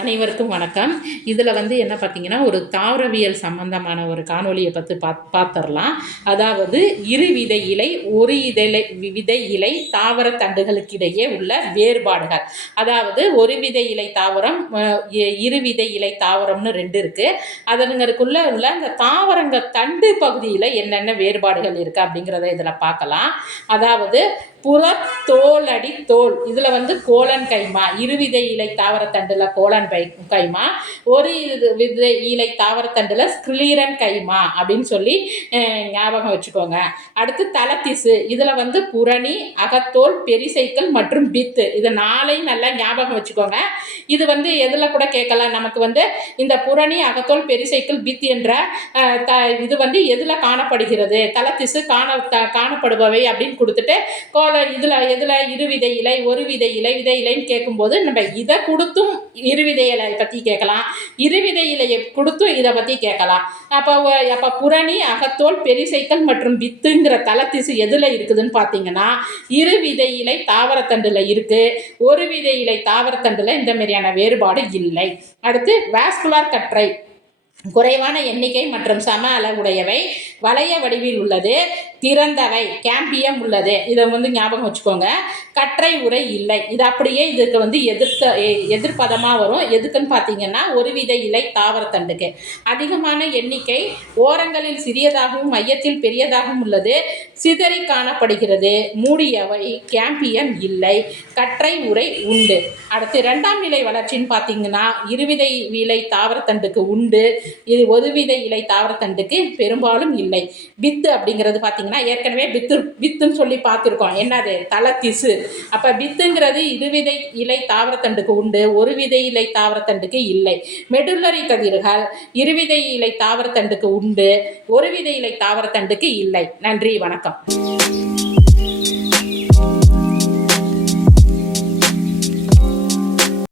அனைவருக்கும் வணக்கம். இதில் என்ன பார்த்தீங்கன்னா, ஒரு தாவரவியல் சம்பந்தமான ஒரு காணொலியை பற்றி பார்த்துடலாம். அதாவது இருவிதை இலை, ஒரு விதை இலை தாவர தண்டுகளுக்கிடையே உள்ள வேறுபாடுகள். அதாவது ஒரு விதை இலை தாவரம், இருவிதை இலை தாவரம்னு ரெண்டு இருக்குது. அதனுங்களுக்குள்ள உள்ள அந்த தாவரங்கள் தண்டு பகுதியில் என்னென்ன வேறுபாடுகள் இருக்குது அப்படிங்கிறத இதில் பார்க்கலாம். அதாவது புறத்தோலடி தோல், இதில் கோலன் கைமா, இருவிதை இலை தாவரத்தண்டில் கோலன் கைமா, ஒரு விதை இலை தாவரத்தண்டில் ஸ்கிலீரன் கைமா அப்படின்னு சொல்லி ஞாபகம் வச்சுக்கோங்க. அடுத்து தலத்திசு, இதில் புரணி, அகத்தோல், பெரிசைக்கிள் மற்றும் பித்து, இது நாளையும் நல்லா ஞாபகம் வச்சுக்கோங்க. இது எதில் கூட கேட்கலாம். நமக்கு இந்த புரணி, அகத்தோல், பெரிசைக்கிள், பித் என்ற இது எதில் காணப்படுகிறது, தலத்திசு காணப்படுபவை அப்படின்னு கொடுத்துட்டு எதில் இருவிதை இலை, ஒரு விதை இலை, விதை இலைன்னு கேட்கும்போது நம்ம இதை கொடுத்தும் இருவிதை இலை பற்றி கேட்கலாம், இருவிதை இலையை கொடுத்தும் இதை பற்றி கேட்கலாம். அப்போ புரணி, அகத்தோல், பெரிசைக்கிள் மற்றும் வித்துங்கிற தலத்திசு எதில் இருக்குதுன்னு பார்த்தீங்கன்னா இருவிதை இலை தாவரத்தண்டில் இருக்குது. ஒரு விதை இலை தாவரத்தண்டில் இந்த மாதிரியான வேறுபாடு இல்லை. அடுத்து வாஸ்குலர் கற்றை, குறைவான எண்ணிக்கை மற்றும் சம அளவுடையவை, வளைய வடிவில் உள்ளது, திறந்தவை, கேம்பியம் உள்ளது. இதை ஞாபகம் வச்சுக்கோங்க. கற்றை உரை இல்லை, இது அப்படியே இதுக்கு எதிர்ப்பதமாக வரும். எதுக்குன்னு பார்த்தீங்கன்னா ஒரு வித இலை தாவரத்தண்டுக்கு அதிகமான எண்ணிக்கை, ஓரங்களில் சிறியதாகவும் மையத்தில் பெரியதாகவும் உள்ளது, சிதறி காணப்படுகிறது, மூடியவை, கேம்பியம் இல்லை, கற்றை உரை உண்டு. அடுத்து இரண்டாம் நிலை வளர்ச்சின்னு பார்த்தீங்கன்னா இருவிதை இலை தாவரத்தண்டுக்கு உண்டு, இது ஒரு வித இலை தாவரத்தண்டுக்கு பெரும்பாலும் இல்லை. பித்து அப்படிங்கிறது பார்த்தீங்கன்னா ஏற்கனவே பித்துன்னு சொல்லி பார்த்துருக்கோம். என்னது, தலத்திசு. அப்போ பித்துங்கிறது இருவிதை இலை தாவரத்தண்டுக்கு உண்டு, ஒரு விதை இலை தாவரத்தண்டுக்கு இல்லை. மெடுல்லரி கதிர்கள் இருவிதை இலை தாவரத்தண்டுக்கு உண்டு, ஒரு விதை இலை தாவரத்தண்டுக்கு இல்லை. நன்றி, வணக்கம்.